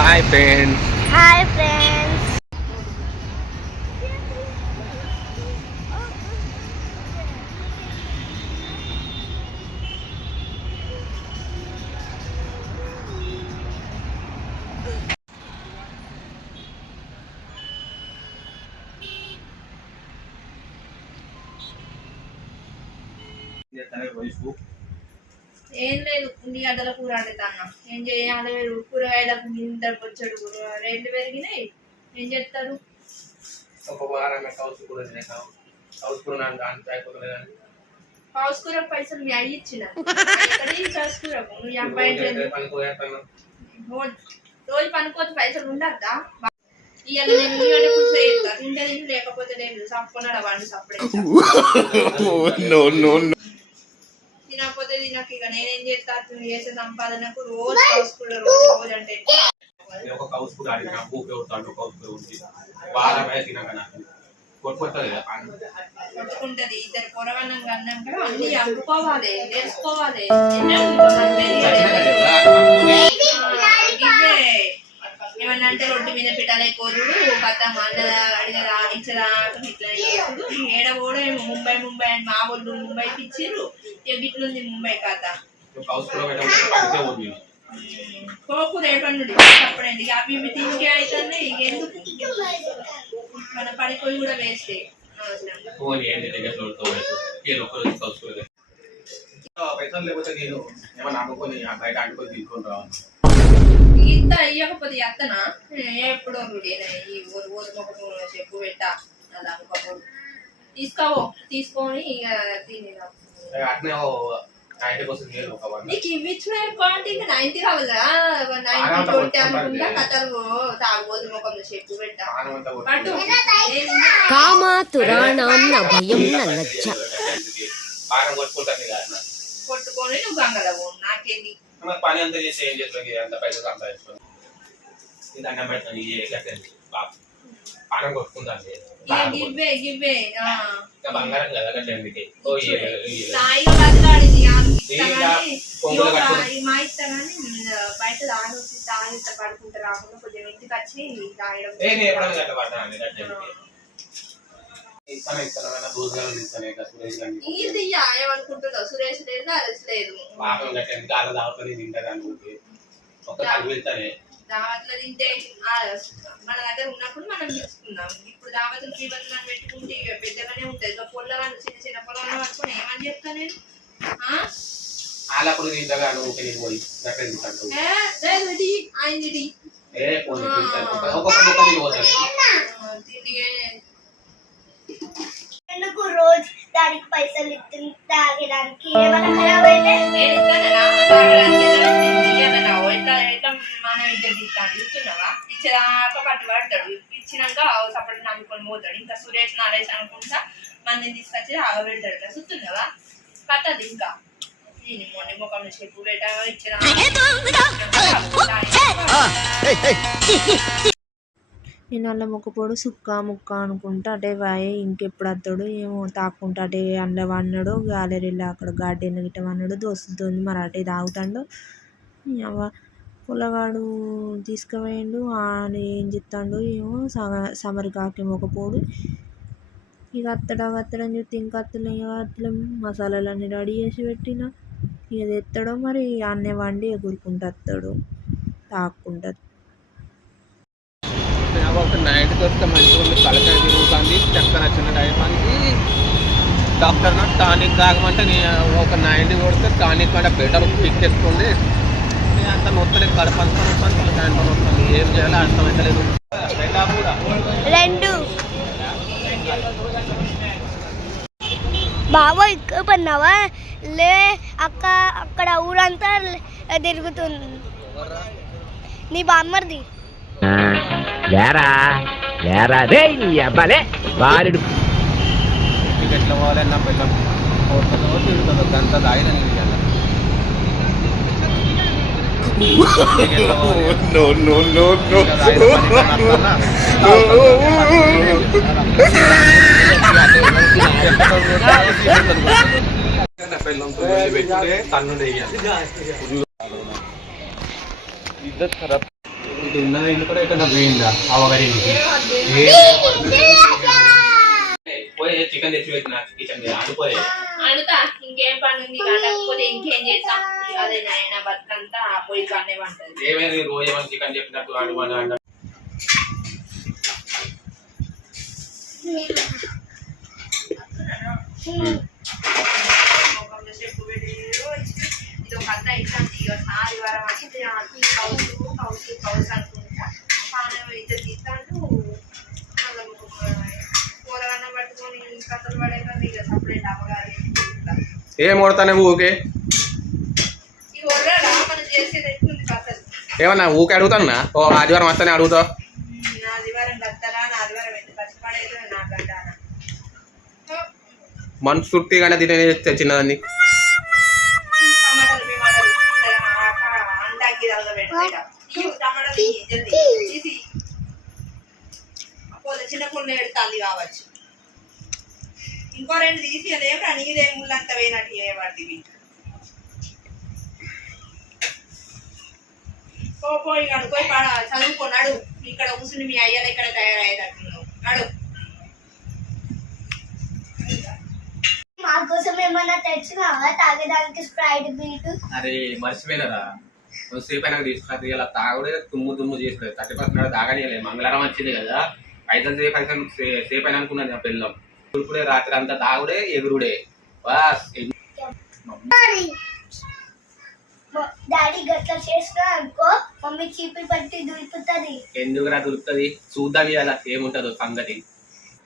Hi friends. Hi friends. ఏం లేదు, ఉల్లిగడ్డల కూర వండుతాను. ఏం చేయాలి? కూరగాయలకు ఇంత వచ్చాడు, రేట్లు పెరిగినాయి. ఏం చేస్తారు? ఒక వారం కౌసు కూర హౌస్ కూర పైసలు మీ అయ్యి ఇచ్చిన హౌస్ కూరకు నువ్వు రోజు పనుకోవచ్చు, పైసలు ఉండద్దా? ఇవాళ నేను ఉల్లిగడ్డ కూర్చో చేస్తా, తింటే తింటే లేకపోతే లేదు. సంపుకున్నాడు వాడిని సప్పుడే తినకపోతే తినక ఇక నేనేం చేస్తా? చేసే సంపాదనకు రోజు హౌస్ కూర రోజు అంటే కొట్టుకుంటది. ఇద్దరు పొరగన్నం అన్నాక అన్ని అమ్ముకోవాలి, వేసుకోవాలి. ఏమన్నా అంటే రొడ్డు మీద పెట్టాలి కోరుడు కథ అన్న అడిగదా ఇచ్చదాకా ఇట్లా చేసుడు. ఏడ కూడా ముంబై అని మా వాళ్ళు ముంబైకి ఇచ్చిర్రు. గిట్లుంది ముంబై కథ. కోకు రేపండు అప్పుడండి అవి ఇవి తింటే అవుతుంది. ఎందుకు మన పడిపోయి కూడా వేస్తే ఇంత అయ్యకపోతే అత్తనా ఎప్పుడో ఈ ఊరు చెప్పు పెట్టా అది అనుకోకూడదు. తీసుకోవో తీసుకొని ఇక తిని నీకు ఇవి ఇచ్చిన క్వాలిటీ 90 కావాలా? 90 కొట్టి అనుకుంటా కథలు తాగబోదు ముఖం చెప్పు పెట్టా పట్టు కొట్టుకొని నువ్వు గంగలవు. నాకేంది పని అంతా చేసి ఏం చేస్తాను? అంత పైసలు సంపాదించుకొని దండం పెడతాను. పానం కొట్టుకుంటాను. బంగారం కదా గట్లకి మా ఇస్తానని బయట తాగి పడుకుంటా రాకుండా కొంచెం ఇంటికి వచ్చి ఇది ఏమనుకుంటున్నావు? సురేష్ లేదు, అరెస్ లేదు. దావత్లో తింటే మన దగ్గర ఉన్నప్పుడు మనం తీసుకుందాం. ఇప్పుడు దావతులు జీవతులు అని పెట్టుకుంటే ఇక పెద్దగానే ఉంటుంది. ఇక పొల్లగాను చిన్న చిన్న పొలంలో పట్టుకొని ఏమని చెప్తా నేను? ఆయనది ఎందుకు రోజు దానికి పైసలు ఇస్తుంది తాగడానికి? ఏమైనా ఖరాబ్ అయితే మనం ఇద్దరు తీస్తాడు. ఇస్తున్నావా? ఇచ్చేదాకా పట్టుబడతాడు. ఇచ్చినాక సపరేట్ నమ్ముకొని పోతాడు. ఇంకా సురేష్ నరేష్ అనుకుంటా మందిని తీసుకొచ్చి ఆగబెడతాడు. చూస్తున్నావా కట్టదు. ఇంకా మొన్న ముఖం చెప్పు బేట ఇచ్చిన నేను వాళ్ళ మొక్కపోడు సుక్క ముక్క అనుకుంటా అటే వాయే. ఇంకెప్పుడు వస్తాడు ఏమో తాక్కుంటా అటే అండ్ల వన్నాడు. గ్యాలరీలో అక్కడ గార్డెన్ గిట్ట వన్నాడు. దోస్తులతో మరి అటే తాగుతాడు. పొలగాడు తీసుకుపోయిండు. ఏం చెప్తాడు ఏమో సమరి కాకి మొక్కపోడు. ఇక అత్తడని చెప్తే ఇంకా అత్తలేం. మసాలాలన్నీ రెడీ చేసి పెట్టిన. ఇక తెస్తాడో మరి అన్నే వండి ఎగురుకుంటూ వస్తాడు తాక్కుంటా. ఒక నైట్ దొరికితే మంచిగా ఉంది. తలకాయ తిరుగుతుంది. చక్కర వచ్చిన టైంకి డాక్టర్ టానిక్ తాగమంటే ఒక 90 కొడితే టానిక్ అంటే బెటర్ పిక్ ఎక్కుంది. అంత నొత్తలే కడప అంతా నొస్తాను, తలకాయ అంతా నొస్తాను. ఏం చేయాలో అర్థమైతలేదు. రెండు బాబా ఇక్కడ పడినావా? లే అక్కడ ఊరంతా తిరుగుతుంది. నీ బామ్మర్ది ఎట్లా పోవాలన్నా పిల్లలు తిరుగుతుంది. గంట దాగిన ఇద్దరు ఖరాబ్ ఇది ఉన్నది ఇల్లు కూడా ఇక్కడ పోయిందా అవగారింది పోయి చికెన్ తెచ్చి పెట్టిన కిచెన్ ఆడిపోయే అడుగుతా ఇంకేం పని ఉంది కాకపోతే ఇంకేం చేస్తాం అదే నాయన బతుకంతా పోయి కానే పంటది ఏమైనా రోజు ఏమైనా చికెన్ చెప్పినట్టు ఆడుమని అంట ఇది ఒక అర్థం ఇట్లాంటి ఆదివారం అంటే కౌసు అనుకుంటా పానం అయితే తీస్తాడు కూరగాయలు పట్టుకొని కథలు పడేగా ఇక సపరేట్ అమ్మగారు ఏం కొడతానే ఊకే ఈ వరడా మనం చేసేది ఎట్లుంది కథలు ఏమన్నా ఊకే అడుగుతానా ఓ ఆదివారం వస్తానే అడుగుతావు ఆదివారం కత్తరా ఆదివారం ఎందుకు కష్టపడేది నాకంటానా మనసు చుట్టిగానే తినే చిన్నదాన్ని టమాటాలు బిమాటాలు అండాకి టమాటాలు జల్దీ తీసి చిన్న పుల్లు ఎడుతుంది కావచ్చు ఇంకో రెండు తీసి అదేమిటా నీదే ముళ్ళంతా వేయనట్టు చేయబడుతుంది పోయి పోయి చదువుకున్నాడు ఇక్కడ కూర్చుని మీ అయ్యాలు ఇక్కడ తయారయ్యేటట్టున్నావు అడు మా కోసం ఏమన్నా తెచ్చినావా తాగడానికి స్ప్రైట్ బీట్ అరే మర్చిపోయినరా సేపు అయినా తీసుకురా ఇలా తాగుడే తుమ్ము చేసుకునేది 30% తాగనియలేదు మంగళవారం వచ్చింది కదా పైసలు సేపు అయినా అనుకున్నాను ఆ పిల్లం ఉరుకుడే రాత్రి అంతా తాగుడే ఎగురుడే బాస్ డాడీ గట్ల చేస్తా అనుకో మమ్మీ చీపి పట్టి దులుపుతుంది ఎందుకురా దొరుకుతుంది చూద్దాం ఇవాళ ఏముంటుందో సంగతి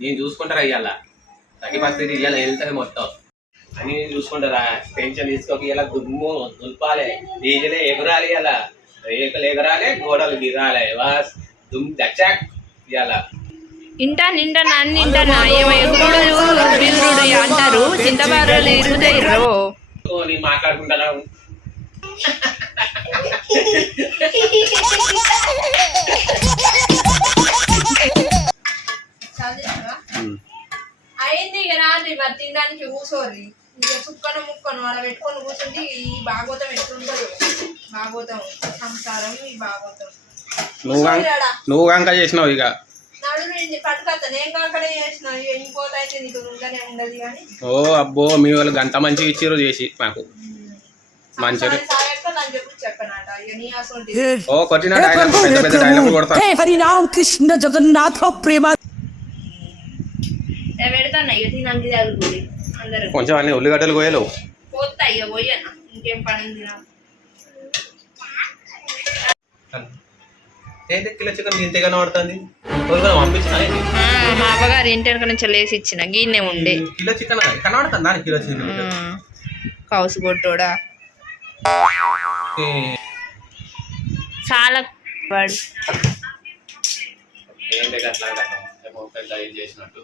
నేను చూసుకుంటారా ఇవాళ 30% ఇవాళ వెళ్తుంది మొత్తం అని చూసుకుంటారా టెన్షన్ తీసుకోక ఇలా దుమ్ము దులపాలి డీజిలే ఎగురాలి ఇలా రేకులు ఎగరాలి గోడలు గిరాలి బాస్ దుమ్ దచ్చాక్ ఇవాళ ఇంటాను అన్ని ఇంటాను ఏమో ఎగురుడు బిగురుడు అంటారు చింతబారులు ఇరుగుతాయిర్రు నేను మాట్లాడుకుంటాను అయింది ఇక రాత్రి మరి తినడానికి కూర్చోర్రి ఇక చుక్కను ముక్కను అలా పెట్టుకొని కూర్చుంటే ఈ భాగవతం ఎట్లుంటారు భాగవతం సంసారం ఈ భాగవతం నువ్వు కంక చేసినావు ఇక నడు పట్టుకొస్తా నేను కాకనే చేసిన ఇంకోత అయితే నీకు ఉండనే ఉండదు కానీ ఓ అబ్బో మీ వాళ్ళు గంట మంచిగా ఇచ్చిర్రు చేసి నాకు మంచిగా ఓ కొట్టిన డైలాగ్ పెద్ద పెద్ద డైలాగ్ కొడతా హరినామ కృష్ణ జగన్నాథ ప్రేమ పెడతాను ఇక తినండి జరుగుతుంది అందరూ కొంచెం అన్ని ఉల్లిగడ్డలు కోయలు పోతా ఇక పోయన్న ఇంకేం పని ఉంది నాకు ఏంటి కిలో చికెన్ ఇంతగా పడుతుంది పంపించిన మా అవ్వగారు ఇంటి వెనక నుంచి లేసి ఇచ్చిన గిన్నె ఉండే కిలో చికెన్ కనబడుతుంది దాని కిలో చికెన్ కౌసు కొట్టోడా చాలా వాడు ఏంటి అట్లా పెద్ద ఏం చేసినట్టు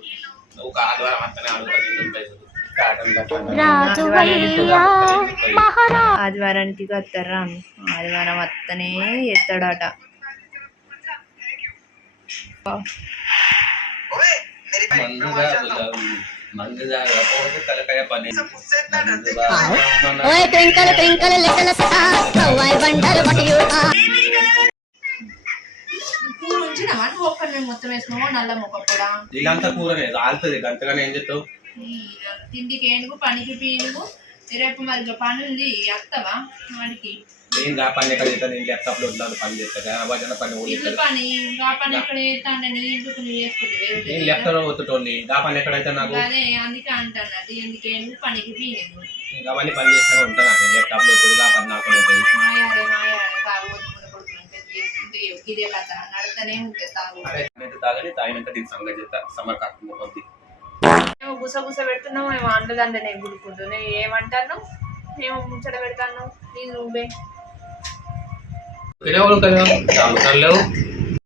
నువ్వు ఆదివారం అంతనే ఆదివారానికి వస్తారా ఆదివారం వస్తనే ఎత్తాడట తలకాయ పని కూర ఉంచినావా నువ్వు ఒక్కడిని మొత్తం వేసినావో నల్ల మొక్క కూడా ఇలాంతా కూరనే ఆలుతుంది గంటగానే ఏం చెప్తావు తిండికి ఏనుగు పనికి పీనుగు రేపు మరి పని ఉంది వస్తావా వాడికి నేను ఆ పని ఎక్కడ చేస్తాను నేను ల్యాప్టాప్ లో పని చేస్తాను భజన పని ఇల్లు పని ఆ పని ఎక్కడ చేస్తాను నీ ఇంటికి నువ్వు చేసుకుంటే నేను ల్యాప్టాప్ లో ఒత్తుటోని ఆ పని ఎక్కడైతే నాకు అదే అందుకే అంటాను అది ఎందుకేందుకు పనికి పీనుగు ఇంకా అవన్నీ పని చేస్తూ ఉంటాను నేను ల్యాప్టాప్ లో ఒత్తుడు ఆ పని నాకు మాయాడే తాగుబోతు కొడుకుని చేసుకుంటే ఇదే కథ నడుతూనే ఉంటుంది తాగని తాగినాక దీనికి సంగతి చెప్తా సమర్ కాకుండా వద్ది మేము గుసగుస పెడుతున్నావు మేము అండదండ నేను గుడుకుంటున్నా ఏమంటాను మేము ముచ్చట పెడతాను నేను నువ్వే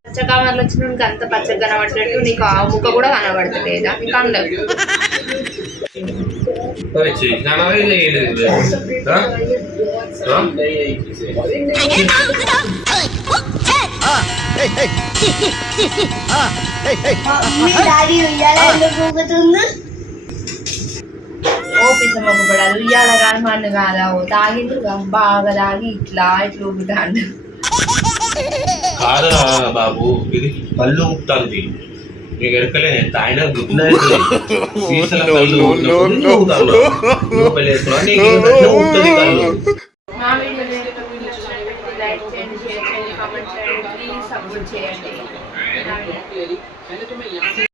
పచ్చకామర్లు వచ్చిన నీకు అంత పచ్చగా కనబడేటట్టు నీకు ఆ ముక్క కూడా కనబడతలేదా నీకు అందరు డాడీ ఉయ్యాల ఎందుకు ఊగుతుంది ఓపిక మొక్కపడాలి ఉయ్యాల కానీ మన కాదా తాగిండ్రు బాగా తాగి ఇట్లా ఊగుతాడు కాదురా బాబు, ఇది కళ్ళు ఊపుతుంది. నీకు ఎరకలే తాయిన గుడ్డ మా వీడియో లైక్ చేయండి, షేర్ చేయండి, కామెంట్ చేయండి, ప్లీజ్ సపోర్ట్ చేయండి.